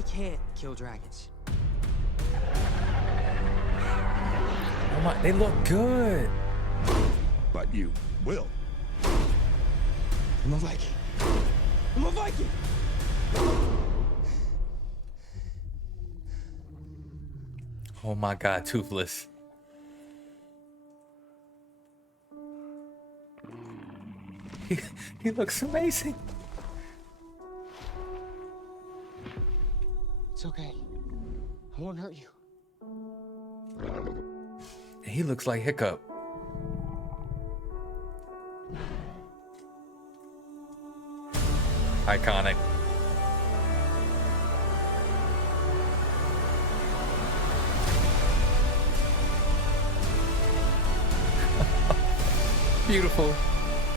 I can't kill dragons. Oh my, they look good. But you will. I'm a Viking. I'm a Viking! Oh my God, Toothless. He looks amazing. It's okay. I won't hurt you. He looks like Hiccup. Iconic. Beautiful.